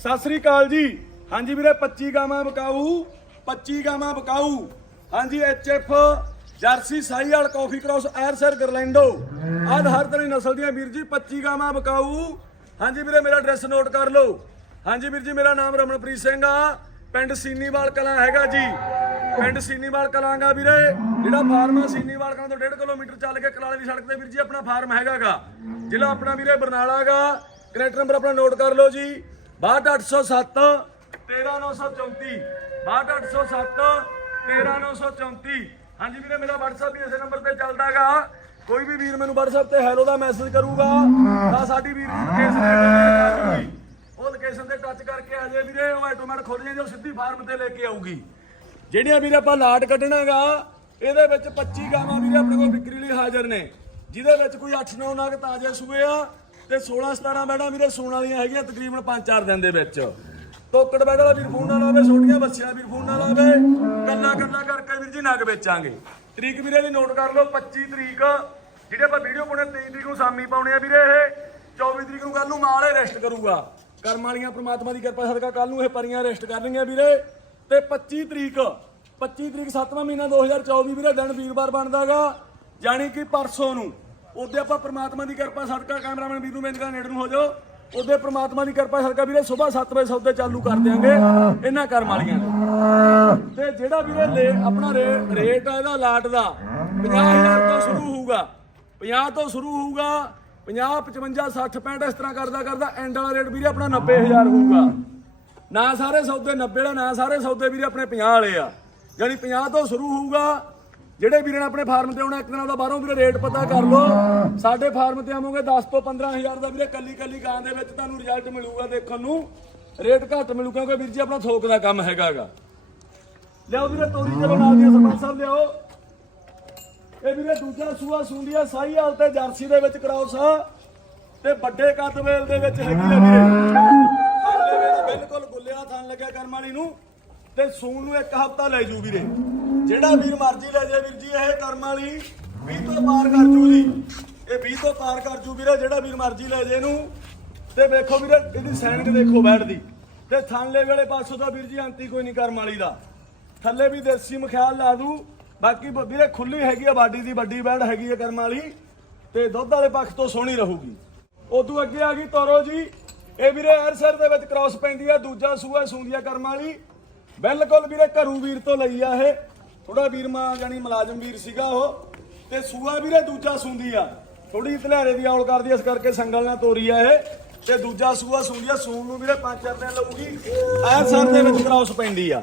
ਸਤਿ ਸ੍ਰੀ ਅਕਾਲ ਜੀ। ਹਾਂਜੀ ਵੀਰੇ 25 ਗਾਵਾਂ ਬਕਾਊ 25 ਗਾਵਾਂ ਬਕਾਊ। ਹਾਂਜੀ ਐਚਐਫ ਜਰਸੀ ਸਾਈਵਾਲ ਕਾਫੀ ਕ੍ਰਾਸ ਐਰਸਰ, ਗਰਲੈਂਡੋ। ਆਦ ਹਰ ਤਰ੍ਹਾਂ ਦੀ ਨਸਲ ਦੀਆਂ ਵੀਰ ਜੀ 25 ਗਾਵਾਂ ਬਕਾਊ। ਹਾਂਜੀ ਵੀਰੇ, ਮੇਰਾ ਐਡਰੈਸ ਨੋਟ ਕਰ ਲਓ। ਹਾਂਜੀ ਵੀਰ ਜੀ, ਮੇਰਾ ਨਾਮ ਰਮਨਪ੍ਰੀਤ ਸਿੰਘ ਆ। ਪਿੰਡ ਸੀਨੀਵਾਲ ਕਲਾਂ ਹੈਗਾ ਜੀ। ਪਿੰਡ ਸੀਨੀਵਾਲ ਕਲਾਂਗਾ ਵੀਰੇ। ਜਿਹੜਾ ਫਾਰਮ ਆ ਸੀਨੀਵਾਲ ਕਲਾਂ ਤੋਂ 1.5 ਕਿਲੋਮੀਟਰ ਚੱਲ ਕੇ ਕਲਾਲੇ ਦੀ ਸੜਕ ਤੇ ਵੀਰ ਜੀ, ਆਪਣਾ ਫਾਰਮ ਹੈਗਾਗਾ। ਜ਼ਿਲ੍ਹਾ ਆਪਣਾ ਵੀਰੇ ਬਰਨਾਲਾਗਾ ਕਨੈਕਟ ਨੰਬਰ ਆਪਣਾ ਨੋਟ ਕਰ ਲਓ ਜੀ। 62807 13934 62807 13934 ਹਾਂਜੀ ਵੀਰੇ, ਮੇਰਾ WhatsApp ਵੀ ਇਸੇ ਨੰਬਰ ਤੇ ਚੱਲਦਾਗਾ। ਕੋਈ ਵੀ ਵੀਰ ਮੈਨੂੰ WhatsApp ਤੇ ਹੈਲੋ ਦਾ ਮੈਸੇਜ ਕਰੂਗਾ, ਤਾਂ ਸਾਡੀ ਵੀਰ ਦੀ ਲੋਕੇਸ਼ਨ ਤੇ ਉਹ ਲੋਕੇਸ਼ਨ ਤੇ ਟੱਚ ਕਰਕੇ ਆ ਜਾਏ ਵੀਰੇ, ਉਹ ਆਟੋਮੈਟਿਕ ਖੁੱਲ ਜਾਂਦੀ ਉਹ ਸਿੱਧੀ ਫਾਰਮ ਤੇ ਲੈ ਕੇ ਆਊਗੀ। ਜਿਹੜੀਆਂ ਵੀਰੇ ਆਪਾਂ ਲਾਟ ਕੱਢਣਾਗਾ, ਇਹਦੇ ਵਿੱਚ 25 ਗਾਵਾਂ ਵੀਰੇ ਆਪਣੇ ਕੋਲ ਵਿਕਰੀ ਲਈ ਹਾਜ਼ਰ ਨੇ। ਜਿਹਦੇ ਵਿੱਚ ਕੋਈ 8-9 ਨਗ ਤਾਜ਼ੇ ਸੂਏ ਆ ਤੇ 16-17 ਬੈਡਾਂ ਵੀਰੇ ਸੂਣ ਵਾਲੀਆਂ ਹੈਗੀਆਂ ਤਕਰੀਬਨ 5-4 ਦਿਨ ਦੇ ਵਿੱਚ। ਤੋਕੜ ਬੈੜ ਵਾਲਾ ਵੀਰ ਫੋਨ ਨਾਲ ਆਵੇ ਛੋਟੀਆਂ ਬੱਚੀਆਂ ਵੀਰ ਫੋਨ ਨਾਲ ਆਵੇ ਕੱਲਾ ਕੱਲਾ ਕਰਕੇ ਵੀਰ ਜੀ ਨਗ ਵੇਚਾਂਗੇ। ਤਰੀਕ ਵੀਰੇ ਦੀ ਨੋਟ ਕਰ ਲਓ 25 ਤਰੀਕ, ਜਿਹੜੇ ਆਪਾਂ ਵੀਡੀਓ ਪਾਉਣੇ 23 ਤਰੀਕ ਨੂੰ ਸ਼ਾਮੀ ਪਾਉਣੇ ਆ ਵੀਰੇ ਇਹ 24 ਤਰੀਕ ਨੂੰ ਕੱਲ ਨੂੰ ਮਾਲ ਇਹ ਰੈਸਟ ਕਰੂਗਾ। ਕਰਮ ਵਾਲੀਆਂ ਪ੍ਰਮਾਤਮਾ ਦੀ ਕਿਰਪਾ ਸਦਕਾ ਕੱਲ ਨੂੰ ਇਹ ਪਰੀਆਂ ਰੈਸਟ ਕਰਨਗੀਆਂ ਵੀਰੇ। ਤੇ 25 ਤਰੀਕ 25 ਤਰੀਕ 7ਵਾਂ ਮਹੀਨਾ 2024 ਵੀਰੇ, ਦਿਨ ਵੀਰਵਾਰ ਬਣਦਾਗਾ ਯਾਨੀ ਕਿ ਪਰਸੋਂ ਨੂੰ। ਉਹਦੇ ਆਪਾਂ ਪ੍ਰਮਾਤਮਾ ਦੀ ਕਿਰਪਾ ਸਦਕਾ, ਕੈਮਰਾਮੈਨ ਵੀਰ ਨੂੰ ਨੇੜੇ ਨੂੰ ਹੋ ਜਾਓ। ਉਹਦੇ ਪ੍ਰਮਾਤਮਾ ਦੀ ਕਿਰਪਾ ਸਦਕਾ ਵੀਰੇ ਸਵੇਰ 7 ਵਜੇ ਸੌਦੇ ਚਾਲੂ ਕਰ ਦਿਆਂਗੇ ਇਹਨਾਂ ਕਰਮ ਵਾਲੀਆਂ ਤੇ ਜਿਹੜਾ ਵੀਰੇ ਲੇ- ਆਪਣਾ ਰੇਟ ਆ ਇਹਦਾ, ਲਾਟ ਦਾ 50000 ਤੋਂ ਸ਼ੁਰੂ ਹੋਊਗਾ। 50 ਤੋਂ ਸ਼ੁਰੂ ਹੋਊਗਾ 50 55 60 65 ਇਸ ਤਰ੍ਹਾਂ ਕਰਦਾ ਕਰਦਾ ਐਂਡ ਵਾਲਾ ਰੇਟ ਵੀਰੇ ਆਪਣਾ 90000 ਹੋਊਗਾ। ਨਾ ਸਾਰੇ ਸੌਦੇ 90 ਵਾਲਾ, ਨਾ ਸਾਰੇ ਸੌਦੇ ਵੀਰੇ ਆਪਣੇ 50 ਵਾਲੇ ਆ। ਯਾਨੀ 50 ਤੋਂ ਸ਼ੁਰੂ ਹੋਊਗਾ ਜਿਹੜੇ ਵੀਰੇ ਆਪਣੇ ਫਾਰਮ ਤੇ ਆਉਣਾ, ਇੱਕ ਦਿਨ ਦਾ ਬਾਹਰੋਂ ਵੀਰੇ ਰੇਟ ਪਤਾ ਕਰ ਲਓ। ਸਾਡੇ ਫਾਰਮ ਤੇ ਆਵੋਗੇ 10 ਤੋਂ 15000 ਦਾ ਵੀਰੇ ਕੱਲੀ ਕੱਲੀ ਗਾਂ ਦੇ ਵਿੱਚ ਤੁਹਾਨੂੰ ਰਿਜ਼ਲਟ ਮਿਲੂਗਾ ਦੇਖਣ ਨੂੰ। ਰੇਟ ਘੱਟ ਮਿਲੂ ਕਿਉਂਕਿ ਵੀਰ ਜੀ ਆਪਣਾ ਥੋਕ ਦਾ ਕੰਮ ਹੈਗਾਗਾ ਲਿਆਓ ਵੀਰੇ, ਤੋਰੀ ਚਲੋ ਨਾਲ ਦੀਆਂ ਸਰਪੰਚ ਸਾਹਿਬ ਲਿਆਓ। ਇਹ ਵੀਰੇ ਦੂਜਾ ਸੂਆ ਸੁੰਡੀਆ ਸਾਈ ਹਾਲ ਤੇ ਜਰਸੀ ਦੇ ਵਿੱਚ ਕਰਾਉਸ ਆ ਤੇ ਵੱਡੇ ਕਦਵੇਲ ਦੇ ਵਿੱਚ ਹੈਗੀ ਆ ਵੀਰੇ। ਬਿਲਕੁਲ ਗੁੱਲਿਆ ਥਣ ਲੱਗਿਆ ਕਰਮ ਵਾਲੀ ਨੂੰ। ਤੇ ਸੂਣ ਨੂੰ ਇੱਕ ਹਫਤਾ ਲੈ ਜੂ ਵੀਰੇ। ਜਿਹੜਾ ਵੀਰ ਮਰਜ਼ੀ ਲੈ ਜਾਏ ਵੀਰ ਜੀ, ਇਹ ਕਰਮ ਵਾਲੀ 20 ਤੋਂ ਪਾਰ ਕਰ ਜੂ ਜੀ। ਇਹ 20 ਤੋਂ ਪਾਰ ਕਰ ਜੂ ਵੀਰੇ, ਜਿਹੜਾ ਵੀਰ ਮਰਜ਼ੀ ਲੈ ਜੇ ਇਹਨੂੰ। ਤੇ ਵੇਖੋ ਵੀਰੇ, ਇਹਦੀ ਸੈਨਿਕ ਦੇਖੋ ਬੈਠਦੀ ਤੇ ਥਣਲੇ ਵੇਲੇ ਪਾਸੋਂ ਤਾਂ ਵੀਰ ਜੀ ਅੰਤੀ ਕੋਈ ਨਹੀਂ ਕਰਮ ਵਾਲੀ ਦਾ। ਥੱਲੇ ਵੀ ਦੇਸੀ ਮਖਿਆਲ ਲਾ ਦੂ। ਬਾਕੀ ਵੀਰੇ, ਖੁੱਲੀ ਹੈਗੀ ਆ, ਬਾਡੀ ਦੀ ਵੱਡੀ ਬੈੜ ਹੈਗੀ ਆ ਕਰਮ ਵਾਲੀ। ਤੇ ਦੁੱਧ ਵਾਲੇ ਪੱਖ ਤੋਂ ਸੋਹਣੀ ਰਹੂਗੀ। ਉਦੋਂ ਅੱਗੇ ਆ ਗਈ ਤੋਰੋ ਜੀ। ਇਹ ਵੀਰੇ ਐਰਸਰ ਦੇ ਵਿੱਚ ਕ੍ਰਾਸ ਪੈਂਦੀ ਆ, ਦੂਜਾ ਸੂਆ ਸੂੰਦੀਆ ਕਰਮ ਵਾਲੀ। ਬਿਲਕੁਲ ਵੀਰੇ, ਘਰੂ ਵੀਰ ਤੋਂ ਲਈ ਆ ਇਹ। ਥੋੜਾ ਵੀਰ ਮਾ ਜਾਨੀ ਮੁਲਾਜ਼ਮ ਵੀਰ ਸੀਗਾ ਉਹ, ਤੇ ਸੂਆ ਵੀਰੇ ਦੂਜਾ ਸੂੰਦੀ ਆ। ਥੋੜੀ ਧਲਿਆਰੇ ਦੀ ਔਲ ਕਰਦੀ ਇਸ ਕਰਕੇ ਸੰਗਲ ਨਾਲ ਤੋਰੀ ਆ ਇਹ। ਤੇ ਦੂਜਾ ਸੂਆ ਸੂੰਦੀ ਆ, ਸੂਣ ਨੂੰ ਵੀਰੇ ਪੰਜ ਚਾਰ ਦਿਨ ਲਊਗੀ। ਐਰਸਰ ਦੇ ਵਿੱਚ ਕ੍ਰਾਸ ਪੈਂਦੀ ਆ।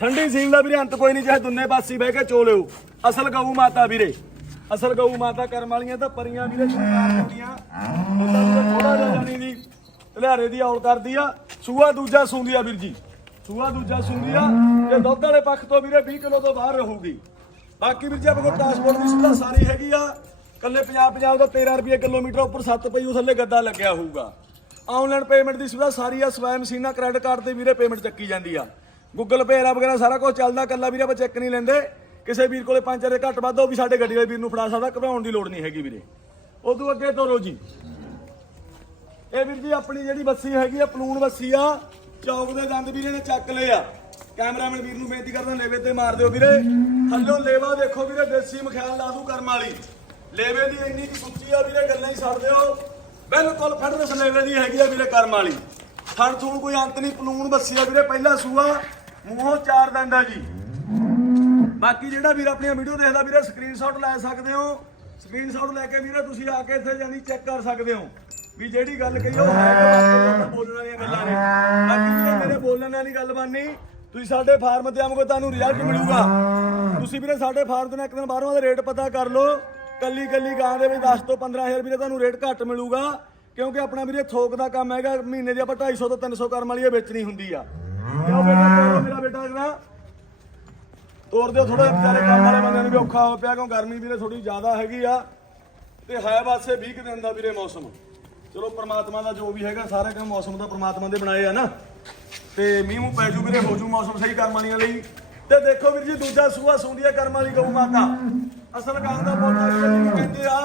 ਠੰਡੀ ਸੀਲ ਦਾ ਵੀਰੇ ਅੰਤ ਕੋਈ ਨਹੀਂ ਚਾਹੇ ਦੁੰਨੇ ਪਾਸੀ ਬਹਿ ਕੇ ਚੋ ਲਿਓ ਅਸਲ ਗਊ ਮਾਤਾ ਵੀਰੇ। ਅਸਲ ਗਊ ਮਾਤਾ ਕਰਮ ਵਾਲੀਆਂ ਤਾਂ ਪਰੀਆਂ ਵੀਰੇ ਸ਼ਿਕਾਰ ਹੁੰਦੀਆਂ ਉਹਦਾ ਥੋੜਾ ਜਿਹਾ ਜਾਨੀ ਦੀ ਧਲਿਆਰੇ ਦੀ ਔਲ ਕਰਦੀ ਆ। ਸੂਆ ਦੂਜਾ ਸੁੰਦੀ ਆ ਵੀਰ ਜੀ। ਸੂਆ ਦੂਜਾ ਸੂੰਦੀ ਆ ਤੇ ਦੁੱਧ ਵਾਲੇ ਪੱਖ ਤੋਂ ਵੀਰੇ 20 ਕਿਲੋ ਤੋਂ ਬਾਹਰ ਰਹੂਗੀ। ਬਾਕੀ ਵੀਰ ਜੀ ਆਪਣੇ ਕੋਲ ਟਰਾਂਸਪੋਰਟ ਦੀ ਸੁਵਿਧਾ ਸਾਰੀ ਹੈਗੀ ਆ। ਕੱਲੇ 50 50 ਦਾ 13 ਰੁਪਏ ਕਿਲੋਮੀਟਰ ਉੱਪਰ 7 ਪਈ, ਉਹ ਥੱਲੇ ਗੱਦਾ ਲੱਗਿਆ ਹੋਊਗਾ। ਆਨਲਾਈਨ ਪੇਮੈਂਟ ਦੀ ਸੁਵਿਧਾ ਸਾਰੀ ਆ, ਸਵੈ ਮਸ਼ੀਨਾਂ ਕ੍ਰੈਡਿਟ ਕਾਰਡ ਤੇ ਵੀਰੇ ਪੇਮੈਂਟ ਚੱਕੀ ਜਾਂਦੀ ਆ। ਗੂਗਲ ਪੇ ਰਾ ਵਗੈਰਾ ਸਾਰਾ ਕੁਝ ਚੱਲਦਾ ਕੱਲਾ ਵੀਰੇ ਆਪਾਂ ਚੈੱਕ ਨਹੀਂ ਲੈਂਦੇ। ਕਿਸੇ ਵੀਰ ਕੋਲੇ ਪੰਜ ਰੁਪਏ ਘੱਟ ਵੱਧ, ਉਹ ਵੀ ਸਾਡੇ ਗੱਡੀ ਵਾਲੇ ਵੀਰ ਨੂੰ ਫੜਾ ਸਕਦਾ, ਘਬਰਾਉਣ ਦੀ ਲੋੜ ਨਹੀਂ ਹੈਗੀ ਵੀਰੇ। ਉਦੋਂ ਅੱਗੇ ਤੋਰੋ ਜੀ ਇਹ ਵੀਰ ਜੀ, ਆਪਣੀ ਜਿਹੜੀ ਬੱਸੀ ਹੈਗੀ ਆ, ਪਲੂਣ ਬੱਸੀ ਆ ਚੌਕ ਦੇ ਦੰਦ ਵੀਰੇ ਨੇ ਚੱਕ ਲਏ ਆ। ਕੈਮਰਾਮੈਨ ਵੀਰ ਨੂੰ ਬੇਨਤੀ ਕਰਦਾ, ਲੇਵੇ ਤੇ ਮਾਰ ਦਿਓ ਵੀਰੇ। ਥੱਲੋਂ ਲੇਵਾ ਦੇਖੋ ਵੀਰੇ, ਦੇਸੀ ਮਖਿਆਲ ਲਾ ਦੂ ਕਰਮ ਵਾਲੀ। ਲੇਵੇ ਦੀ ਇੰਨੀ ਕੁ ਸੁੱਚੀ ਆ ਵੀਰੇ, ਗੱਲਾਂ ਹੀ ਛੱਡ ਦਿਓ ਬਿਲਕੁਲ ਫੜਨਸ ਲੇਵੇ ਦੀ ਹੈਗੀ ਆ ਵੀਰੇ ਕਰਮ ਵਾਲੀ। ਥਣ ਥੂਣ ਕੋਈ ਅੰਤ ਨਹੀਂ, ਪਲੂਣ ਬੱਸੀ ਆ ਵੀਰੇ, ਪਹਿਲਾ ਸੂਆ। ਮੂੰਹੋਂ ਚਾਰ ਦੰਦ ਆ ਜੀ। ਬਾਕੀ ਜਿਹੜਾ ਵੀਰ ਆਪਣੀਆਂ ਵੀਡੀਓ ਦੇਖਦਾ ਵੀਰੇ ਸਕਰੀਨਸ਼ਾਟ ਲੈ ਸਕਦੇ ਹੋ। ਸਕਰੀਨਸ਼ਾਟ ਲੈ ਕੇ ਵੀਰੇ, ਤੁਸੀਂ ਆ ਕੇ ਇੱਥੇ ਜਾਨੀ ਚੈੱਕ ਕਰ ਸਕਦੇ ਹੋ। ਵੀ ਜਿਹੜੀ ਗੱਲ ਕਹੀ ਉਹ ਹੈ ਕਿ ਬੋਲਣ ਵਾਲੀਆਂ ਗੱਲਾਂ ਨੇ। ਬਾਕੀ ਵੀਰੇ ਮੇਰੇ ਬੋਲਣ ਵਾਲੀ ਗੱਲ ਬਾਨੀ। ਤੁਸੀਂ ਸਾਡੇ ਫਾਰਮ ਤੇ ਆਵੋਗੇ, ਤੁਹਾਨੂੰ ਰਿਜ਼ਲਟ ਮਿਲੂਗਾ। ਤੁਸੀਂ ਵੀਰੇ ਸਾਡੇ ਫਾਰਮ ਤੋਂ ਇੱਕ ਦਿਨ ਬਾਹਰੋਂ ਦਾ ਰੇਟ ਪਤਾ ਕਰ ਲਓ। ਕੱਲੀ ਕੱਲੀ ਗਾਂ ਦੇ ਵਿੱਚ 10 ਤੋਂ 15000 ਵੀਰੇ ਤੁਹਾਨੂੰ ਰੇਟ ਘੱਟ ਮਿਲੂਗਾ। ਕਿਉਂਕਿ ਆਪਣਾ ਵੀਰੇ ਥੋਕ ਦਾ ਕੰਮ ਹੈਗਾ, ਮਹੀਨੇ ਦੀ ਆਪਾਂ 250 ਤੋਂ 300 ਕਰਮ ਵਾਲੀ ਇਹ ਵੇਚਣੀ ਹੁੰਦੀ ਆ। ਕਿਉਂ ਬੇਟਾ, ਤੋਰੋ ਮੇਰਾ ਬੇਟਾ ਜਰਾ ਤੋਰ ਦਿਓ ਥੋੜਾ ਵਿਚਾਰੇ ਕੰਮ ਵਾਲੇ ਬੰਦਿਆਂ ਨੂੰ ਵੀ ਔਖਾ ਹੋ ਪਿਆ, ਕਿਉਂ ਗਰਮੀ ਵੀਰੇ ਥੋੜੀ ਜ਼ਿਆਦਾ ਹੈਗੀ ਆ। ਤੇ ਹੈ ਵਾਸੇ 20 ਕੁ ਦਿਨ ਦਾ ਵੀਰੇ ਮੌਸਮ। ਚਲੋ ਪ੍ਰਮਾਤਮਾ ਦਾ ਜੋ ਵੀ ਹੈਗਾ, ਸਾਰੇ ਕੰਮ ਮੌਸਮ ਦਾ ਪ੍ਰਮਾਤਮਾ ਦੇ ਬਣਾਏ ਆ ਨਾ। ਤੇ ਮੀਂਹ ਮੂੰਹ ਪੈ ਜੂ ਵੀਰੇ, ਹੋ ਜੂ ਮੌਸਮ ਸਹੀ ਕਰਮ ਵਾਲੀਆਂ ਲਈ। ਤੇ ਦੇਖੋ ਵੀਰ ਜੀ, ਦੂਜਾ ਸੂਆ ਸੁੰਦੀ ਆ ਕਰਮ ਵਾਲੀ ਗਊ ਮਾਤਾ। ਅਸਲ ਗਾਂ ਦਾ ਬੋਲਦਾ ਜਿਹਨੂੰ ਕਹਿੰਦੇ ਆ,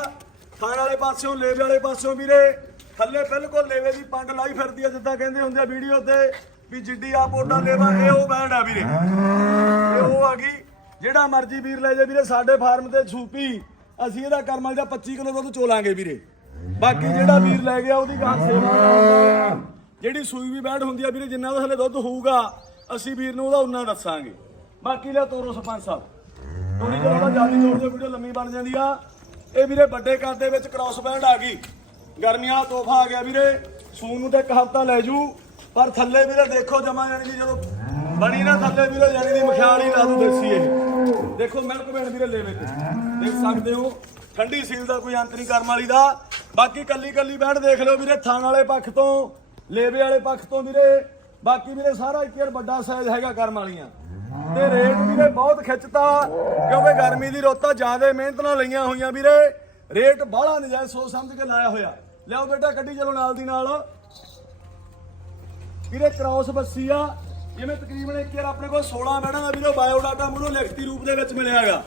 ਥਾਣ ਵਾਲੇ ਪਾਸਿਓਂ, ਲੇਵੇ ਵਾਲੇ ਪਾਸਿਓਂ ਵੀਰੇ, ਥੱਲੇ ਬਿਲਕੁਲ ਲੇਵੇ ਦੀ ਪੰਡ ਲਾਈ ਫਿਰਦੀ ਆ, ਜਿੱਦਾਂ ਕਹਿੰਦੇ ਹੁੰਦੇ ਆ ਵੀਡੀਓ ਤੇ ਵੀ ਜਿੱਡੀ ਆ ਪੋਟਾ ਲੇਵਾ ਇਹ ਉਹ ਬੈਂਡ ਆ ਵੀਰੇ। ਇਹ ਉਹ ਆ ਗਈ। ਜਿਹੜਾ ਮਰਜ਼ੀ ਵੀਰ ਲੈ ਜਾ ਵੀਰੇ, ਸਾਡੇ ਫਾਰਮ ਤੇ ਛੂਪੀ, ਅਸੀਂ ਇਹਦਾ ਕਰਮਲ ਦਾ 25 ਕਿਲੋ ਦੁੱਧ ਚੋਲਾਂਗੇ ਵੀਰੇ। ਬਾਕੀ ਜਿਹੜਾ ਵੀਰ ਲੈ ਗਿਆ, ਉਹਦੀ ਗਾਂ ਸੇਵਾ ਨਾਲ ਜਿਹੜੀ ਸੂਈ ਵੀ ਬੈਠ ਹੁੰਦੀ ਆ ਵੀਰੇ, ਜਿੰਨਾ ਦਾ ਹਲੇ ਦੁੱਧ ਹੋਊਗਾ, ਅਸੀਂ ਵੀਰ ਨੂੰ ਉਹਦਾ ਉਨਾ ਦੱਸਾਂਗੇ। ਬਾਕੀ ਲੈ ਤੋਰੋ ਸਰਪੰਚ ਸਾਹਿਬ। ਥੋੜੀ ਜਿਹੀ ਉਹਦਾ ਜ਼ਿਆਦਾ ਜੋੜ ਦੇ ਵੀਡੀਓ ਲੰਮੀ ਬਣ ਜਾਂਦੀ ਆ, ਇਹ ਵੀਰੇ ਵੱਡੇ ਕੱਦ ਦੇ ਵਿੱਚ ਕ੍ਰਾਸ ਬੈਂਡ ਆ ਗਈ। ਗਰਮੀਆਂ ਦਾ ਤੋਹਫਾ ਆ ਗਿਆ ਵੀਰੇ। ਸੂਨ ਨੂੰ ਤੇ ਇੱਕ ਹਫਤਾ ਲੈ ਜੂ। ਪਰ ਥੱਲੇ ਵੀਰੇ ਦੇਖੋ ਜਮਾ ਜਾਣੀ ਕਿ ਜਦੋਂ ਬਣੀ ਨਾ ਥੱਲੇ ਵੀਰੇ ਜਾਣੀ ਦੀ ਮਖਿਆਲ ਹੀ ਲਾ ਦੂ ਦੇਸੀ ਇਹ। ਦੇਖੋ ਮਿਲਕ ਬੈਂਡ ਵੀਰੇ ਲੈਵੇ ਤੇ। ਦੇਖ ਸਕਦੇ ਹੋ, ਠੰਡੀ ਸੀਲ ਦਾ ਕੋਈ ਅੰਤ ਨਹੀਂ ਕਰਮ ਵਾਲੀ ਦਾ। ਬਾਕੀ ਕੱਲੀ ਕੱਲੀ ਬੈਂਡ ਦੇਖ ਲਿਓ ਵੀਰੇ, ਥਾਣ ਵਾਲੇ ਪੱਖ ਤੋਂ, ਲੇਵੇ ਵਾਲੇ ਪੱਖ ਤੋਂ ਵੀਰੇ। ਬਾਕੀ ਵੀਰੇ ਸਾਰਾ ਇੱਕ ਯਾਰ ਵੱਡਾ ਸਾਈਜ਼ ਹੈਗਾ ਕਰਮ ਵਾਲੀਆਂ। ਤੇ ਰੇਟ ਵੀਰੇ ਬਹੁਤ ਖਿੱਚਤਾ, ਕਿਉਂਕਿ ਗਰਮੀ ਦੀ ਰੋਤਾ ਜ਼ਿਆਦਾ ਮਿਹਨਤ ਨਾਲ ਲਈਆਂ ਹੋਈਆਂ ਵੀਰੇ। ਰੇਟ ਬਾਹਲਾ ਨਜਾਇਜ਼ ਸੋਚ ਸਮਝ ਕੇ ਲਾਇਆ ਹੋਇਆ। ਲਿਆਓ ਬੇਟਾ, ਕੱਢੀ ਚਲੋ ਨਾਲ ਦੀ ਨਾਲ। ਵੀਰੇ ਕ੍ਰਾਸ ਬੱਸੀ ਆ, ਜਿਵੇਂ ਤਕਰੀਬਨ ਇੱਕ ਯਾਰ ਆਪਣੇ ਕੋਲ 16 ਬੈੜਾਂ ਦਾ ਵੀਰੇ ਬਾਇਓਡਾਟਾ ਮੈਨੂੰ ਲਿਖਤੀ ਰੂਪ ਦੇ ਵਿੱਚ ਮਿਲਿਆ ਹੈਗਾ।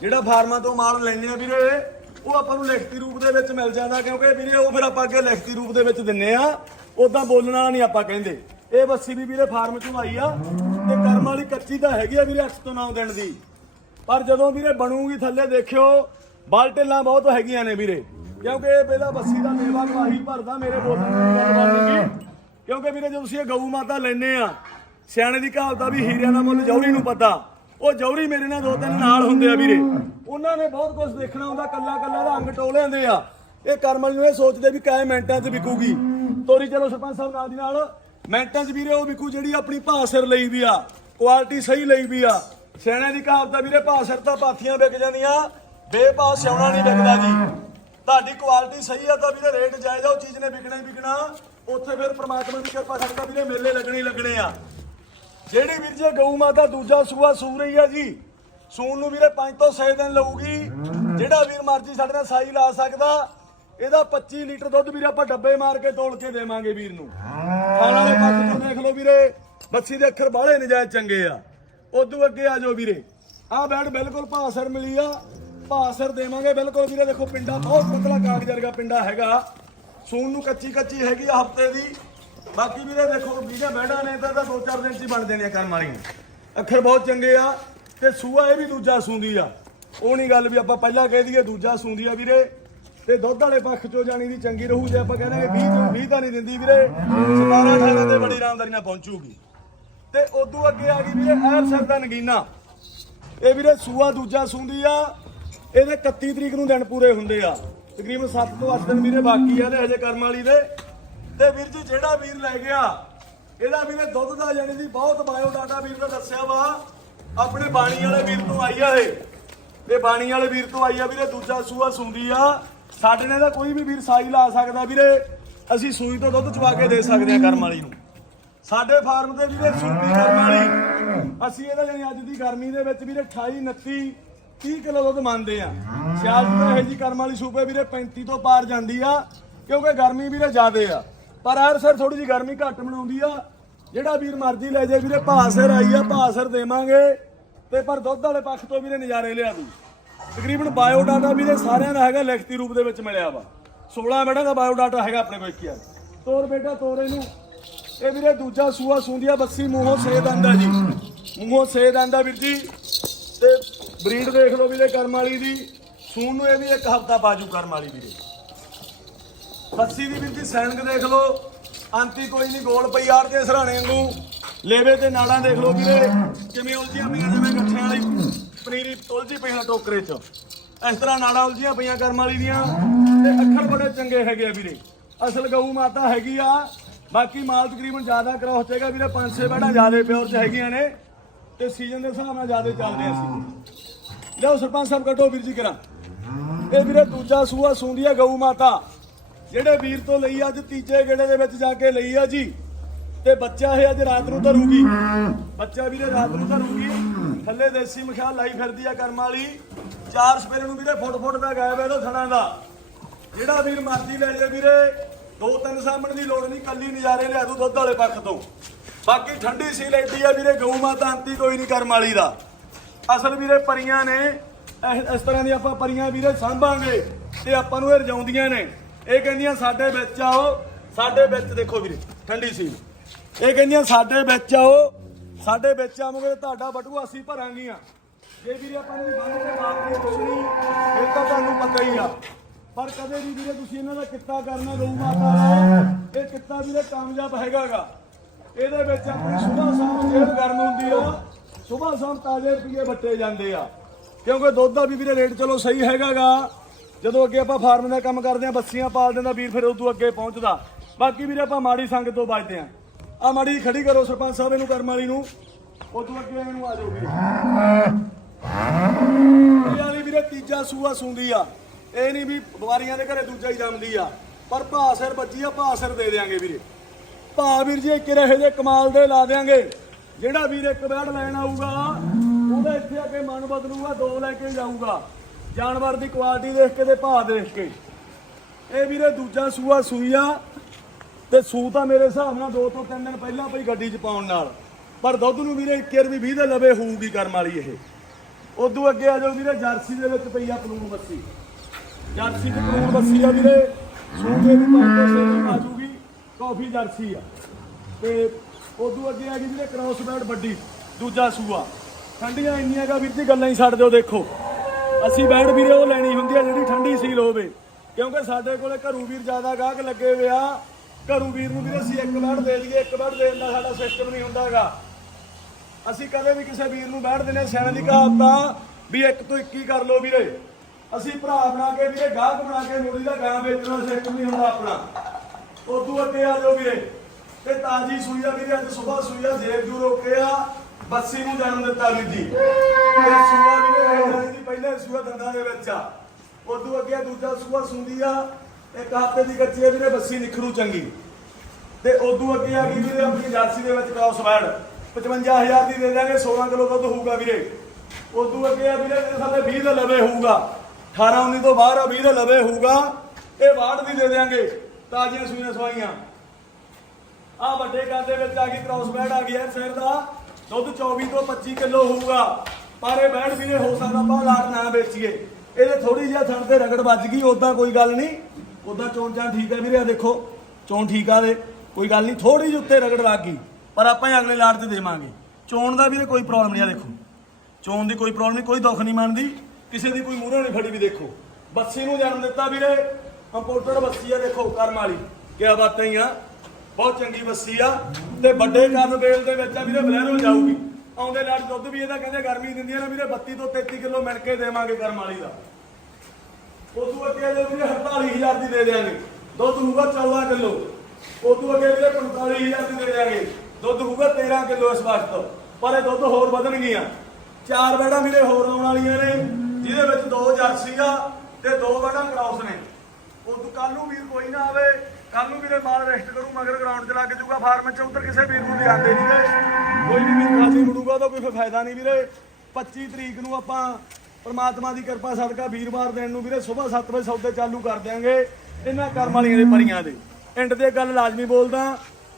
ਜਿਹੜਾ ਫਾਰਮਾਂ ਤੋਂ ਮਾਲ ਲੈਂਦੇ ਆ ਵੀਰੇ। ਉਹ ਆਪਾਂ ਨੂੰ ਲਿਖਤੀ ਰੂਪ ਦੇ ਵਿੱਚ ਮਿਲ ਜਾਂਦਾ ਕਿਉਂਕਿ ਵੀਰੇ ਉਹ ਫਿਰ ਆਪਾਂ ਅੱਗੇ ਲਿਖਤੀ ਰੂਪ ਦੇ ਵਿੱਚ ਦਿੰਨੇ ਆ। ਉਦਾਂ ਬੋਲਣਾ ਨਹੀਂ ਆਪਾਂ ਕਹਿੰਦੇ। ਇਹ ਬੱਸੀ ਵੀ ਵੀਰੇ ਫਾਰਮ ਚੋਂ ਆਈ ਆ ਤੇ ਕਰਮ ਵਾਲੀ ਕੱਚੀ ਤਾਂ ਹੈਗੀ ਆ ਵੀਰੇ 8 ਤੋਂ 9 ਦਿਨ ਦੀ। ਪਰ ਜਦੋਂ ਵੀਰੇ ਬਣੂਗੀ ਥੱਲੇ ਦੇਖਿਓ, ਬਾਲਟੇਲਾਂ ਬਹੁਤ ਹੈਗੀਆਂ ਨੇ ਵੀਰੇ। ਕਿਉਂਕਿ ਇਹ ਪਹਿਲਾ ਬੱਸੀ ਦਾ ਮੇਵਾ ਗਵਾਹੀ ਭਰਦਾ ਮੇਰੇ ਬੋਲਣ ਦੀ ਗੱਲ ਬਣ ਕਿਉਂਕਿ ਵੀਰੇ ਜਦੋਂ ਤੁਸੀਂ ਇਹ ਗਊ ਮਾਤਾ ਲੈਨੇ ਆ, ਸਿਆਣੇ ਦੀ ਕਹਾਵਤ ਆ ਵੀ ਹੀਰਿਆਂ ਦਾ ਮੁੱਲ ਜੌਹਰੀ ਨੂੰ ਪਤਾ। ਉਹ ਜੌਹਰੀ ਮੇਰੇ ਨਾਲ ਦੋ ਤਿੰਨ ਨਾਲ ਹੁੰਦੇ ਆ ਵੀਰੇ। ਉਹਨਾਂ ਨੇ ਬਹੁਤ ਕੁਝ ਦੇਖਣਾ ਹੁੰਦਾ, ਕੱਲਾ ਕੱਲਾ ਦਾ ਅੰਗ ਟੋਲ ਲੈਂਦੇ ਆ। ਇਹ ਕਰਮਲ ਨੂੰ ਇਹ ਸੋਚਦੇ ਵੀ ਕਾਏ ਮਿੰਟਾਂ 'ਚ ਵਿਕੂਗੀ। ਤੋਰੀ ਚਲੋ ਸਰਪੰਚ ਸਾਹਿਬ ਨਾਲ ਦੀ ਨਾਲ। ਮਿੰਟਾਂ 'ਚ ਵੀਰੇ ਉਹ ਵਿਕੂ ਜਿਹੜੀ ਆਪਣੀ ਭਾਅ ਲਈ ਵੀ ਆ। ਕੁਆਲਿਟੀ ਸਹੀ ਲਈ ਵੀ ਆ। ਸਿਆਣੇ ਦੀ ਕਹਾਵਤ ਦਾ ਵੀਰੇ, ਭਾਅ ਸਿਰ ਤਾਂ ਪਾਥੀਆਂ ਵਿਕ ਜਾਂਦੀਆਂ। ਬੇਭਾਅ ਸਿਆਉਣਾ ਨਹੀਂ ਵਿਕਦਾ ਜੀ। ਤੁਹਾਡੀ ਕੁਆਲਿਟੀ ਸਹੀ ਆ ਤਾਂ ਵੀਰੇ ਰੇਟ ਜਾਇਜ਼ ਆ, ਉਹ ਚੀਜ਼ ਨੇ ਵਿਕਣਾ ਹੀ ਵਿਕਣਾ। ਉੱਥੇ ਫਿਰ ਪ੍ਰਮਾਤਮਾ ਦੀ ਕਿਰਪਾ ਸਾਡੇ ਵੀਰੇ ਮੇਲੇ ਲੱਗਣੇ ਹੀ ਲੱਗਣੇ ਆ। ਜਿਹੜੀ ਵੀਰ ਜੇ ਗਊ ਮਾਤਾ ਦੂਜਾ ਸੂਆ ਸੂ ਰਹੀ ਆ ਜੀ, ਸੂਣ ਨੂੰ ਵੀਰੇ 5 ਤੋਂ 6 ਦਿਨ ਲਊਗੀ। ਜਿਹੜਾ ਵੀਰ ਮਰਜ਼ੀ ਸਾਡੇ ਨਾਲ ਸਾਈ ਲਾ ਸਕਦਾ, ਇਹਦਾ 25 ਲੀਟਰ ਦੁੱਧ ਵੀਰੇ ਆਪਾਂ ਡੱਬੇ ਮਾਰ ਕੇ ਤੋਲ ਕੇ ਦੇਵਾਂਗੇ ਵੀਰ ਨੂੰ। ਖਾਣ ਵਾਲੇ ਪਾਸੇ ਤੋਂ ਦੇਖ ਲਓ ਵੀਰੇ ਬੱਸੀ ਦੇ ਅੱਖਰ ਬਾਹਲੇ ਨਜਾਇਜ਼ ਚੰਗੇ ਆ। ਉਦੋਂ ਅੱਗੇ ਆ ਜਾਓ ਵੀਰੇ। ਆਹ ਬੈਡ ਬਿਲਕੁਲ ਭਾਸਰ ਮਿਲੀ ਆ। ਭਾਸਰ ਦੇਵਾਂਗੇ ਬਿਲਕੁਲ ਵੀਰੇ, ਦੇਖੋ ਪਿੰਡਾ ਬਹੁਤ ਪਤਲਾ ਕਾਗਜ਼ ਵਰਗਾ ਪਿੰਡਾ ਹੈਗਾ। ਸੂਨ ਨੂੰ ਕੱਚੀ ਕੱਚੀ ਹੈਗੀ ਆ ਹਫ਼ਤੇ ਦੀ। ਬਾਕੀ ਵੀਰੇ ਦੇਖੋ ਵੀਰੇ ਬੈਡਾਂ ਨੇ ਤਾਂ ਤਾਂ ਦੋ ਚਾਰ ਦਿਨ ਚ ਹੀ ਬਣ ਦੇਣੇ ਕਰਮ ਵਾਲੀਆਂ। ਅੱਖਰ ਬਹੁਤ ਚੰਗੇ ਆ ਤੇ ਸੂਆ ਇਹ ਵੀ ਦੂਜਾ ਸੂੰਦੀ ਆ। ਉਹ ਨਹੀਂ ਗੱਲ ਵੀ ਆਪਾਂ ਪਹਿਲਾਂ ਕਹਿ ਦਈਏ ਦੂਜਾ ਸੂੰਦੀ ਆ ਵੀਰੇ। ਤੇ ਦੁੱਧ ਵਾਲੇ ਪੱਖ ਚੋਂ ਜਾਣੀ ਦੀ ਚੰਗੀ ਰਹੂ, ਜੇ ਆਪਾਂ ਕਹਿੰਦੇ 20 ਤੋਂ 20 ਤਾਂ ਨਹੀਂ ਦਿੰਦੀ ਵੀਰੇ। 17 18 ਤੇ ਬੜੀ ਆਰਾਮਦਾਰੀ ਨਾਲ ਪਹੁੰਚੂਗੀ। ਤੇ ਉਦੋਂ ਅੱਗੇ ਆ ਗਈ ਵੀਰੇ ਐਰ ਸਰ ਦਾ ਨਗੀਨਾ। ਇਹ ਵੀਰੇ ਸੂਆ ਦੂਜਾ ਸੂੰਦੀ ਆ। ਇਹਦੇ 31 ਤਰੀਕ ਨੂੰ ਦਿਨ ਪੂਰੇ ਹੁੰਦੇ ਆ। ਤਕਰੀਬਨ 7 ਤੋਂ 8 ਦਿਨ ਵੀਰੇ ਬਾਕੀ ਆ ਤੇ ਹਜੇ ਕਰਮ ਵਾਲੀ ਦੇ। ਤੇ ਵੀਰ ਜੀ, ਜਿਹੜਾ ਵੀਰ ਲੈ ਗਿਆ, ਇਹਦਾ ਵੀਰੇ ਦੁੱਧ ਦਾ ਯਾਨੀ ਦੀ ਬਹੁਤ ਬਾਇਓ ਡਾਟਾ ਵੀਰ ਨੇ ਦੱਸਿਆ ਵਾ। ਆਪਣੇ ਬਾਣੀ ਵਾਲੇ ਵੀਰ ਤੋਂ ਆਈ ਆ ਇਹ। ਇਹ ਬਾਣੀ ਵਾਲੇ ਵੀਰ ਤੋਂ ਆਈ ਆ ਵੀਰੇ, ਦੂਜਾ ਸੂਆ ਸੂੰਦੀ ਆ। ਸਾਡੇ ਨੇ ਤਾਂ ਕੋਈ ਵੀ ਵੀਰ ਸਾਈ ਲਾ ਸਕਦਾ ਵੀਰੇ। ਅਸੀਂ ਸੂਈ ਤੋਂ ਦੁੱਧ ਚਵਾ ਕੇ ਦੇ ਸਕਦੇ ਆ ਕਰਮ ਵਾਲੀ ਨੂੰ। ਸਾਡੇ ਫਾਰਮ ਤੇ ਵੀਰੇ ਸੁਰਤੀ ਕਰਨ ਵਾਲੀ। ਅਸੀਂ ਇਹਦਾ ਜਾਨੀ ਅੱਜ ਦੀ ਗਰਮੀ ਦੇ ਵਿੱਚ ਵੀਰੇ 28 29 30 ਕਿਲੋ ਦੁੱਧ ਮੰਨਦੇ ਆ। ਸਿਆਲ ਦੀ ਇਹ ਜੀ ਕਰਮ ਵਾਲੀ ਸੂਪੇ ਵੀਰੇ 35 ਤੋਂ ਪਾਰ ਜਾਂਦੀ ਆ, ਕਿਉਂਕਿ ਗਰਮੀ ਵੀਰੇ ਜ਼ਿਆਦੇ ਆ। ਪਰ ਹਰ ਸਰ ਥੋੜੀ ਜੀ ਗਰਮੀ ਘੱਟ ਬਣਾਉਂਦੀ ਆ। ਜਿਹੜਾ ਵੀਰ ਮਰਜ਼ੀ ਲੈ ਜਾਏ ਵੀਰੇ ਭਾਸਰ ਆਈ ਆ ਭਾਸਰ ਦੇਵਾਂਗੇ। ਤੇ ਪਰ ਦੁੱਧ ਵਾਲੇ ਪੱਖ ਤੋਂ ਵੀਰੇ ਨਜ਼ਾਰੇ ਲਿਆ ਦੂ ਤਕਰੀਬਨ ਬਾਇਓ ਡਾਟਾ ਵੀਰੇ ਸਾਰਿਆਂ ਦਾ ਹੈਗਾ, ਲਿਖਤੀ ਰੂਪ ਦੇ ਵਿੱਚ ਮਿਲਿਆ ਵਾ। 16 ਮਿੰਟਾਂ ਦਾ ਬਾਇਓ ਡਾਟਾ ਹੈਗਾ ਆਪਣੇ ਕੋਲ ਇੱਕ ਯਾਰ ਤੋਰ ਬੇਟਾ, ਤੋਰ ਇਹਨੂੰ। ਇਹ ਵੀਰੇ ਦੂਜਾ ਸੂਆ ਸੁੰਦੀਆ ਬੱਸੀ, ਮੂੰਹੋਂ ਸੇਦ ਆਂਦਾ ਜੀ। ਮੂੰਹੋਂ ਸੇਦ ਆਂਦਾ ਵੀਰ ਜੀ। ਤੇ ਬਰੀਡ ਦੇਖ ਲਓ ਵੀਰੇ ਕਰਮ ਵਾਲੀ ਦੀ। ਸੂਣ ਨੂੰ ਇਹ ਵੀ ਇੱਕ ਹਫਤਾ ਬਾਜੂ ਕਰਮ ਵਾਲੀ ਵੀਰੇ। ਬੱਸੀ ਦੀ ਵੀਰ ਜੀ ਸੈਨਕ ਦੇਖ ਲਓ। ਅੰਤੀ ਕੋਈ ਨਹੀਂ ਗੋਲ ਪਈ ਆਰ ਦੇ ਸਰਾਣੇ ਵਾਂਗੂ। ਲੇਵੇ ਤੇ ਨਾੜਾਂ ਦੇਖ ਲਓ ਵੀਰੇ। ਕਿਵੇਂ ਉਲਝੀਆਂ ਪਈਆਂ ਜਿਵੇਂ ਗੱਠਿਆਂ ਵਾਲੀ। ਪਨੀਰੀ ਉਲਝੀ ਪਈਆਂ ਟੋਕਰੇ 'ਚ। ਇਸ ਤਰ੍ਹਾਂ ਨਾੜਾਂ ਉਲਝੀਆਂ ਪਈਆਂ ਕਰਮ ਵਾਲੀ ਦੀਆਂ। ਤੇ ਅੱਖਰ ਬੜੇ ਚੰਗੇ ਹੈਗੇ ਆ ਵੀਰੇ। ਅਸਲ ਗਊ ਮਾਤਾ ਹੈਗੀ ਆ। ਬਾਕੀ ਮਾਲ ਤਕਰੀਬਨ ਜ਼ਿਆਦਾ ਕ੍ਰੋਸ ਹੈਗਾ ਵੀਰੇ। ਪੰਜ ਛੇ ਬੈੜਾਂ ਜ਼ਿਆਦਾ ਪਿਓਰ 'ਚ ਹੈਗੀਆਂ ਨੇ। ਤੇ ਸੀਜ਼ਨ ਦੇ ਹਿਸਾਬ ਨਾਲ ਜ਼ਿਆਦਾ ਚੱਲਦੇ ਆ ਲਓ ਸਰਪੰਚ ਸਾਹਿਬ ਕੱਢੋ ਵੀਰ ਜੀ ਕਰਾਂ ਇਹ ਵੀਰੇ ਦੂਜਾ ਸੂਆ ਸੂੰਦੀ ਆ ਗਊ ਮਾਤਾ। ਜਿਹੜੇ ਵੀਰ ਤੋਂ ਲਈ ਅੱਜ ਤੀਜੇ ਗੇੜੇ ਦੇ ਵਿੱਚ ਜਾ ਕੇ ਲਈ ਆ ਜੀ, ਤੇ ਬੱਚਾ ਇਹ ਅੱਜ ਰਾਤ ਨੂੰ ਧਰੂਗੀ। ਬੱਚਾ ਵੀਰੇ ਰਾਤ ਨੂੰ ਧਰੂਗੀ। ਥੱਲੇ ਦੇਸੀ ਮਖਿਆਲ ਲਾਈ ਫਿਰਦੀ ਆ ਕਰਮ ਵਾਲੀ। ਚਾਰ ਸਪੇਰੇ ਨੂੰ ਵੀਰੇ ਫੁੱਟ ਫੁੱਟ ਦਾ ਗਾਇਬ ਇਹਦਾ ਥਣਾ ਦਾ। ਜਿਹੜਾ ਵੀਰ ਮਰਜ਼ੀ ਲੈ ਜਾ ਵੀਰੇ, ਦੋ ਤਿੰਨ ਸਾਹਮਣ ਦੀ ਲੋੜ ਨਹੀਂ, ਕੱਲੀ ਨਜ਼ਾਰੇ ਲਿਆ ਦੂ ਦੁੱਧ ਵਾਲੇ ਪੱਖ ਤੋਂ। ਬਾਕੀ ਠੰਡੀ ਸੀ ਲੈਂਦੀ ਆ ਵੀਰੇ, ਗਊ ਮਾਤਾ ਅੰਤੀ ਕੋਈ ਨਹੀਂ ਕਰਮ ਵਾਲੀ ਦਾ। ਅਸਲ ਵੀਰੇ ਪਰੀਆਂ ਨੇ ਇਸ- ਇਸ ਤਰ੍ਹਾਂ ਦੀ ਆਪਾਂ ਪਰੀਆਂ ਵੀਰੇ ਸਾਂਭਾਂਗੇ, ਤੇ ਆਪਾਂ ਨੂੰ ਇਹ ਰਜਾਉਂਦੀਆਂ ਨੇ। ਇਹ ਕਹਿੰਦੀਆਂ ਸਾਡੇ ਵਿੱਚ ਆਓ, ਸਾਡੇ ਵਿੱਚ ਦੇਖੋ ਵੀਰੇ, ਠੰਡੀ ਸੀ। ਇਹ ਕਹਿੰਦੀਆਂ ਸਾਡੇ ਵਿੱਚ ਆਓ, ਸਾਡੇ ਵਿੱਚ ਆਵੋਗੇ ਤੁਹਾਡਾ ਬਟੂਆ ਅਸੀਂ ਭਰਾਂਗੀਆਂ। ਜੇ ਵੀਰੇ ਆਪਾਂ ਨੂੰ ਬੰਦ ਕੇ ਮਾਰਦੀ ਕੁਛ ਨਹੀਂ ਇਹ ਤਾਂ ਤੁਹਾਨੂੰ ਪਤਾ ਹੀ ਆ। ਪਰ ਕਦੇ ਵੀ ਵੀਰੇ ਤੁਸੀਂ ਇਹਨਾਂ ਦਾ ਕਿੱਤਾ ਕਰਨਾ ਗਊ ਮਾਤਾ ਦਾ, ਇਹ ਕਿੱਤਾ ਵੀਰੇ ਕਾਮਯਾਬ ਹੈਗਾਗਾ। ਇਹਦੇ ਵਿੱਚ ਆਪਣੀ ਸੁਬਾਹ ਸ਼ਾਮ ਜੇਬ ਗਰਮ ਹੁੰਦੀ ਆ। ਸੁਬਾਹ ਸ਼ਾਮ ਤਾਜ਼ੇ ਰੁਪਏ ਵੱਟੇ ਜਾਂਦੇ ਆ। ਕਿਉਂਕਿ ਦੁੱਧ ਦਾ ਵੀ ਵੀਰੇ ਰੇਟ ਚਲੋ ਸਹੀ ਹੈਗਾਗਾ। ਜਦੋਂ ਅੱਗੇ ਆਪਾਂ ਫਾਰਮ ਦਾ ਕੰਮ ਕਰਦੇ ਆ ਬੱਸੀਆਂ ਪਾਲਦੇ ਦਾ ਵੀਰ, ਫਿਰ ਉਦੋਂ ਅੱਗੇ ਪਹੁੰਚਦਾ। ਬਾਕੀ ਵੀਰੇ ਆਪਾਂ ਮਾੜੀ ਸੰਗ ਤੋਂ ਬਚਦੇ ਆ ਆ ਮਾੜੀ ਖੜੀ ਕਰੋ ਸਰਪੰਚ ਸਾਹਿਬ ਇਹਨੂੰ ਕਰਮ ਵਾਲੀ ਨੂੰ। ਉਦੋਂ ਅੱਗੇ ਇਹਨੂੰ ਆ ਜਾਓ ਵੀਰੇ। ਇਹ ਵਾਲੀ ਵੀਰੇ ਤੀਜਾ ਸੂਆ ਸੁੰਦੀ ਆ। ਇਹ ਨਹੀਂ ਵੀ ਬਿਮਾਰੀਆਂ ਦੇ ਘਰੇ ਦੂਜਾ ਹੀ ਜੰਮਦੀ ਆ। ਪਰ ਭਾ ਸਿਰ ਬੱਜੀ ਆ ਭਾ ਸਿਰ ਦੇ ਦੇਾਂਗੇ ਵੀਰੇ। ਭਾ ਵੀਰ ਜੀ, ਇੱਕ ਰਹੇ ਜੇ ਕਮਾਲ ਦੇ ਲਾ ਦੇਾਂਗੇ ਜਿਹੜਾ ਵੀਰ ਇੱਕ ਬੈੜ ਲੈਣ ਆਊਗਾ, ਉਹਦਾ ਇੱਥੇ ਆ ਕੇ ਮਨ ਬਦਲੂਗਾ, ਦੋ ਲੈ ਕੇ ਜਾਊਗਾ। ਜਾਨਵਰ ਦੀ ਕੁਆਲਿਟੀ ਦੇਖ ਕੇ ਤੇ ਭਾਅ ਦੇਖ ਕੇ। ਇਹ ਵੀਰੇ ਦੂਜਾ ਸੂਆ ਸੂਈਆ ਆ ਤੇ ਸੂ ਤਾਂ ਮੇਰੇ ਹਿਸਾਬ ਨਾਲ ਦੋ ਤੋਂ ਤਿੰਨ ਦਿਨ ਪਹਿਲਾਂ ਪਈ ਗੱਡੀ 'ਚ ਪਾਉਣ ਨਾਲ। ਪਰ ਦੁੱਧ ਨੂੰ ਵੀਰੇ 1 ਰੁਪਏ 20 ਦੇ ਲਵੇ ਹੋਊਗੀ ਕਰਮ ਵਾਲੀ ਇਹ। ਉਦੋਂ ਅੱਗੇ ਆ ਜਾਓ ਵੀਰੇ, ਜਰਸੀ ਦੇ ਵਿੱਚ ਪਈ ਆ ਪਲੂਣ ਬੱਸੀ। ਜਰਸੀ ਤੇ ਪਲੂਣ ਬੱਸੀ ਆ ਵੀਰੇ। ਸੂਗੇ ਵੀ ਪਾਉਂਦੇ ਸੇਵੀ ਆ ਜੂਗੀ ਕਾਫੀ ਜਰਸੀ ਆ। ਤੇ ਉਦੋਂ ਅੱਗੇ ਆ ਗਈ ਵੀਰੇ ਕ੍ਰਾਸ ਬੈਡ ਵੱਡੀ, ਦੂਜਾ ਸੂਆ। ਠੰਡੀਆਂ ਇੰਨੀਆਂ ਕਾ ਵੀਰ ਜੀ, ਗੱਲਾਂ ਹੀ ਛੱਡ ਦਿਓ, ਦੇਖੋ। ਅਸੀਂ ਬੈਡ ਵੀਰੇ ਉਹ ਲੈਣੀ ਹੁੰਦੀ ਆ ਜਿਹੜੀ ਠੰਡੀ ਸੀਲ ਹੋਵੇ। ਕਿਉਂਕਿ ਸਾਡੇ ਕੋਲੇ ਘਰੂ ਵੀਰ ਜ਼ਿਆਦਾ ਗਾਹਕ ਲੱਗੇ ਹੋਏ ਆ। ਘਰੂ ਵੀਰ ਨੂੰ ਵੀਰੇ ਅਸੀਂ ਇੱਕ ਬੈਡ ਦੇ ਦਈਏ, ਇੱਕ ਬੈਡ ਦੇਣ ਦਾ ਸਾਡਾ ਸਿਸਟਮ ਨਹੀਂ ਹੁੰਦਾਗਾ। ਅਸੀਂ ਕਦੇ ਵੀ ਕਿਸੇ ਵੀਰ ਨੂੰ ਬੈਠ ਦਿੰਦੇ ਸਿਆਣੇ ਦੀ ਕਹਾਵਤ ਵੀ ਇੱਕ ਤੋਂ ਇੱਕ ਹੀ ਕਰ ਲੋ ਵੀਰੇ। ਅਸੀਂ ਭਰਾ ਬਣਾ ਕੇ ਵੀਰੇ, ਗਾਹਕ ਬਣਾ ਕੇ ਮੋੜੀ ਦਾ ਗਾਂ ਵੇਚਣਾ ਸਿਸਟਮ ਨਹੀਂ ਹੁੰਦਾ ਆਪਣਾ। ਉਦੋਂ ਅੱਗੇ ਆ ਜਾਓ ਵੀਰੇ। ਤੇ ਤਾਜੀ ਸੂਈਆ ਵੀਰੇ ਅੱਜ ਸਵੇਰ ਸੂਈ ਆ ਜੇਬ ਜੂ ਰੋਕਿਆ ਬੱਸੀ ਨੂੰ ਜਨਮ ਦਿੱਤਾ ਵੀਰ ਜੀ। ਤੇ ਸੂਆ ਵੀਰੇ ਪਹਿਲੇ ਸੂਆ ਦੰਦਾਂ ਦੇ ਵਿੱਚ ਆ। ਉਦੋਂ ਅੱਗੇ ਦੂਜਾ ਸੂਆ ਸੁੰਦੀ ਆ, ਇੱਕ ਹਫ਼ਤੇ ਦੀ ਕੱਚੀ ਆ ਵੀਰੇ ਬੱਸੀ ਨਿਖਰੂ ਚੰਗੀ। ਤੇ ਉਦੋਂ ਅੱਗੇ ਆ ਗਈ ਵੀਰੇ ਆਪਣੀ ਜਰਸੀ ਦੇ ਵਿੱਚ ਕ੍ਰਾਸ ਬੈਡ 55000 ਦੀ ਦੇ ਦਾਂਗੇ 16 ਕਿਲੋ ਦੁੱਧ ਹੋਊਗਾ ਵੀਰੇ। ਉਦੋਂ ਅੱਗੇ ਆ ਵੀਰੇ ਇਹਦੇ ਥੱਲੇ 20 ਦੇ ਲਵੇ ਹੋਊਗਾ। 18 19 ਤੋਂ ਬਾਹਰ ਆ 20 ਦੇ ਲਵੇ ਹੋਊਗਾ। ਇਹ ਬਾੜ ਦੀ ਦੇ ਦਿਆਂਗੇ। ਤਾਜ਼ੀਆਂ ਸੂਈਆਂ ਸਵਾਈਆਂ। ਆ ਵੱਡੇ ਕੰਨ ਦੇ ਵਿੱਚ ਆ ਗਈ ਕ੍ਰਾਸ ਬੈਡ ਆ ਗਿਆ ਸਿਰ ਦਾ ਦੁੱਧ 24 ਤੋਂ 25 ਕਿਲੋ ਹੋਊਗਾ। ਪਰ ਇਹ ਬੈਡ ਵੀਰੇ ਹੋ ਸਕਦਾ, ਆਪਾਂ ਲਾਟ ਨਾ ਵੇਚੀਏ। ਇਹਦੇ ਥੋੜੀ ਜਿਹੀ ਥਣ ਤੇ ਰਗੜ ਵੱਜ ਗਈ ਉਦਾਂ ਕੋਈ ਗੱਲ ਨਹੀਂ। ਉਦਾਂ ਚੋਣ ਚਾਂ ਠੀਕ ਹੈ ਵੀਰੇ ਆ ਦੇਖੋ, ਚੋਣ ਠੀਕ ਆ ਦੇ, ਕੋਈ ਗੱਲ ਨਹੀਂ। ਥੋੜੀ ਜਿਹੀ ਉੱਤੇ ਰਗੜ ਲੱਗ ਗਈ, ਪਰ ਆਪਾਂ ਹੀ ਅਗਲੇ ਲਾਟ ਤੇ ਦੇਵਾਂਗੇ। ਚੋਣ ਦਾ ਵੀਰੇ ਕੋਈ ਪ੍ਰੋਬਲਮ ਨਹੀਂ ਆ, ਦੇਖੋ। ਚੋਣ ਦੀ ਕੋਈ ਪ੍ਰੋਬਲਮ ਨਹੀਂ, ਕੋਈ ਦੁੱਖ ਨਹੀਂ ਮੰਨਦੀ। ਕਿਸੇ ਦੀ ਕੋਈ ਮੂਹਰੇ ਨਹੀਂ ਫੜੀ ਵੀ ਦੇਖੋ। ਬੱਸੀ ਨੂੰ ਜਨਮ ਦਿੱਤਾ ਵੀਰੇ। ਕੰਪੋਟਰ ਬੱਸੀ ਆ, ਦੇਖੋ, ਕਰਮ ਵਾਲੀ। ਕਿਆ ਬਾਤਾਂ ਹੀ ਆ। ਬਹੁਤ ਚੰਗੀ ਬੱਸੀ ਆ। ਤੇ ਵੱਡੇ ਕਰਨ ਦੇ ਵਿੱਚ ਆ ਵੀਰੇ, ਬਲੈਰੋ ਜਾਊਗੀ। ਆਉਂਦੇ ਲੜ ਦੁੱਧ ਵੀ ਇਹਦਾ ਕਹਿੰਦੇ ਗਰਮੀ ਦਿੰਦੀਆਂ ਨੇ ਵੀਰੇ 32 ਤੋਂ 33 ਕਿਲੋ ਮਿਲ ਕੇ ਦੇਵਾਂਗੇ ਕਰਮ ਵਾਲੀ ਦਾ। ਉਦੋਂ ਅੱਗੇ ਜੇ ਵੀਰੇ 48000 ਦੀ ਦੇ ਦੇਾਂਗੇ ਦੁੱਧ ਹੋਊਗਾ 14 ਕਿਲੋ। ਉਦੋਂ ਅੱਗੇ ਵੀਰੇ 45000 ਦੀ ਦੇ ਦੇਾਂਗੇ ਦੁੱਧ ਹੋਊਗਾ 13 ਕਿਲੋ ਇਸ ਵਕਤ ਪਰ ਇਹ ਦੁੱਧ ਹੋਰ ਵਧਣਗੀਆਂ। ਚਾਰ ਬੈੜਾਂ ਵੀਰੇ ਹੋਰ ਆਉਣ ਵਾਲੀਆਂ ਨੇ, ਜਿਹਦੇ ਵਿੱਚ ਦੋ ਜਰਸੀ ਆ ਤੇ ਦੋ ਬੈੜਾਂ ਕ੍ਰਾਸ ਨੇ। ਉਦੋਂ ਕੱਲ ਨੂੰ ਵੀਰ ਕੋਈ ਨਾ ਆਵੇ ਕੱਲ ਨੂੰ ਵੀਰੇ ਮਾਲ ਰੈਸਟ ਕਰੂ, ਮਗਰ ਗਰਾਊਂਡ 'ਚ ਲੱਗ ਜੂਗਾ ਫਾਰਮ 'ਚ, ਉੱਧਰ ਕਿਸੇ ਵੀਰ ਨੂੰ ਲਿਆਂਦੇ ਨਹੀਂ ਤੇ ਕੋਈ ਵੀ ਵੀਰ ਖਾਸੀ ਮੁੜੂਗਾ ਤਾਂ ਕੋਈ ਫਾਇਦਾ ਨਹੀਂ ਵੀਰੇ। 25 ਤਰੀਕ ਨੂੰ ਆਪਾਂ ਪਰਮਾਤਮਾ ਦੀ ਕਿਰਪਾ ਸਦਕਾ ਵੀਰਵਾਰ ਦਿਨ ਨੂੰ ਵੀਰੇ ਸਵੇਰ 7 ਵਜੇ ਸੌਦੇ ਚਾਲੂ ਕਰ ਦਿਆਂਗੇ ਇਹਨਾਂ ਕਰਮ ਵਾਲੀਆਂ ਦੇ ਪਰੀਆਂ ਦੇ। ਐਂਡ ਤੇ ਗੱਲ ਲਾਜ਼ਮੀ ਬੋਲਦਾ,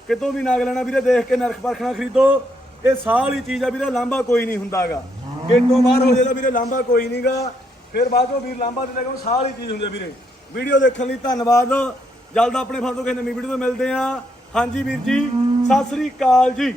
ਕਿਤੋਂ ਵੀ ਨਾਗ ਲੈਣਾ ਵੀਰੇ ਦੇਖ ਕੇ ਨਰਖ ਪਰਖਣਾ ਖਰੀਦੋ। ਇਹ ਸਾਰੀ ਚੀਜ਼ ਆ ਵੀਰੇ, ਲਾਂਭਾ ਕੋਈ ਨਹੀਂ ਹੁੰਦਾਗਾ। ਗੇਟੋਂ ਬਾਹਰ ਹੋ ਜਾਏਗਾ ਵੀਰੇ, ਲਾਂਭਾ ਕੋਈ ਨਹੀਂਗਾ ਫਿਰ ਬਾਅਦੋਂ ਵੀਰ ਲਾਂਭਾ ਦੇ ਲੱਗੇ ਸਾਹ ਚੀਜ਼ ਹੁੰਦੀ ਵੀਰੇ। ਵੀਡੀਓ ਦੇਖਣ ਲਈ ਧੰਨਵਾਦ। ਜਲਦ ਆਪਣੇ ਫਾਦੋ ਕਿਸੇ ਨਵੀਂ ਵੀਡੀਓ ਤੋਂ ਮਿਲਦੇ ਆ ਹਾਂਜੀ ਵੀਰ ਜੀ, ਸਤਿ ਸ੍ਰੀ ਅਕਾਲ ਜੀ।